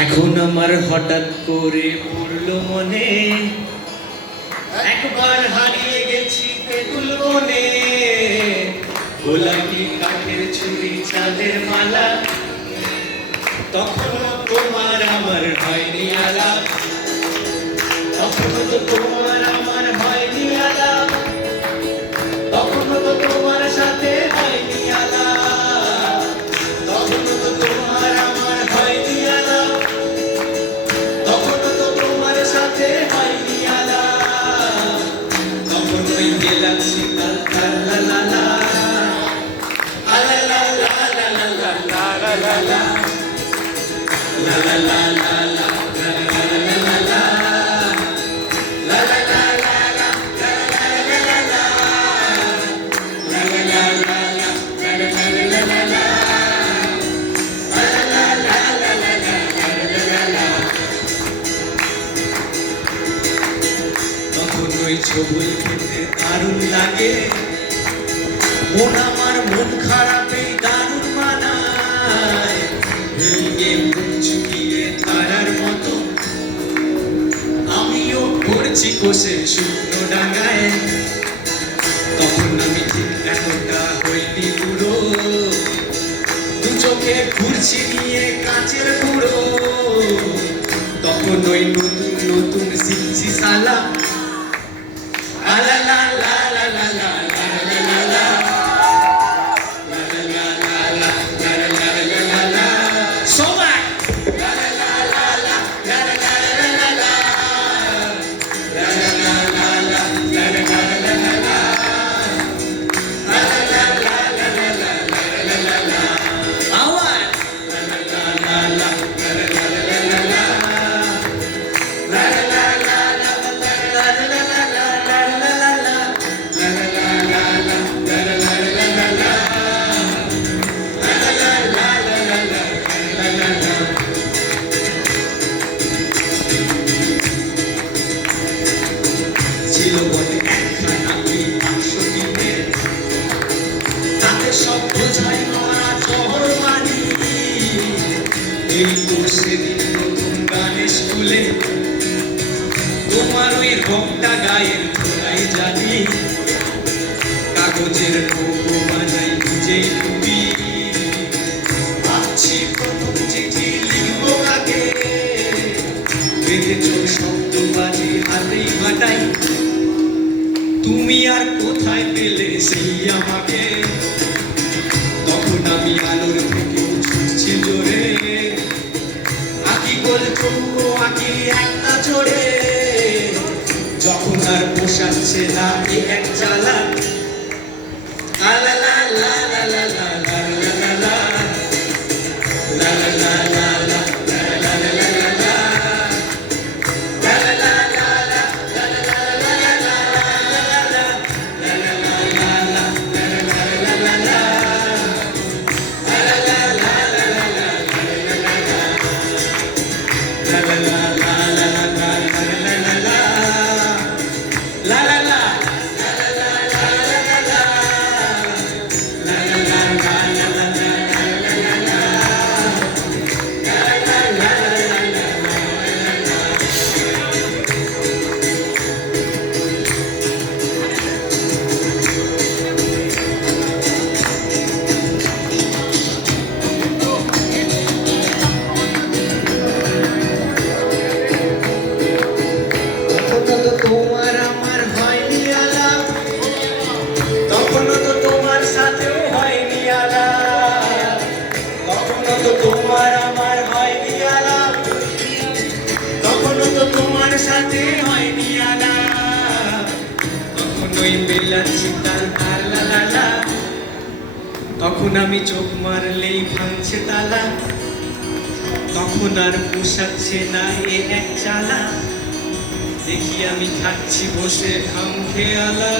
এখন আমার হঠাৎ করে পড়লো মনে, একবার হারিয়ে গেছি তেঁতুল বনে। গোলাপি কাঠের ছুরি চাঁদের মালা, তখনও তোমার আমার হয়নি আলাপ, তখনও তো তোমার আমার হয়নি আলাপ, তখনও তো তোমার সাথে হয়নি আলাপ, তখনও তো তোমার আমার হয়নি আলাপ, তখনও তো তোমার সাথে হয়নি আলাপ, তখন ওই গেলাম শীতল লা লা লা আলা লা লা লা লা লা লা লা লা la la la la la la la তখন ওই ছবি খেতে দারুণ লাগে, মন আমার মন খারাপে দারুণ মানায়, ভেঙে মন চুকিয়ে তারার মতো আমিও পড়ছি কোষে শুকনো ডাঙায়। তখন আমি ঠিক এতটা হইনি বুড়ো, দু চোখে ঘুরছি নিয়ে কাচের বুড়ো, তখন ওই নতুন নতুন শিখছি সালা আলা লা লা লা লা লা লা লা লা সবাই ছিল বটে একখানা এই বাক্সটিতে, তাতে সব বোঝাই মারা শহর বাড়ি। এই তো সেদিন নতুন গানে স্কুলে তোমার ওই রংটা গায়ের ঘোড়াই জানি, কাগজের নৌকো বানাই নিজেই ডুবি, ভাবছি প্রথম চিঠি লিখবো কাকে, বেঁধেছ শব্দ বাজি হাতেই মাটাই, তুমি আর কোথায় পেলে সেই আমাকে। তখন আমি আলোর থেকে ছুটছি জোরে, আঁকি গোল চৌকো আঁকি একটা জোরে, যখন আর পোষাচ্ছে না এ এক জ্বালা আলা লা লা লা লা লা লা লা লা লা লা লা লা লা তোমার আমার হয়নি আলাপ, তখনও তো তোমার সাথেও হয়নি আলাপ, তখনও তো তোমার আমার হয়নি আলাপ, তখনও তো তোমার সাথে হয়নি আলাপ, তখন ওই বেলাচ্ছি তার লা লা লা, তখন আমি চোখ মারলেই ভাঙছে তালা, তখন আর পোষাচ্ছে না এ এক চালা, দেখি আমি থাকছি বসে খাম খেয়ালা।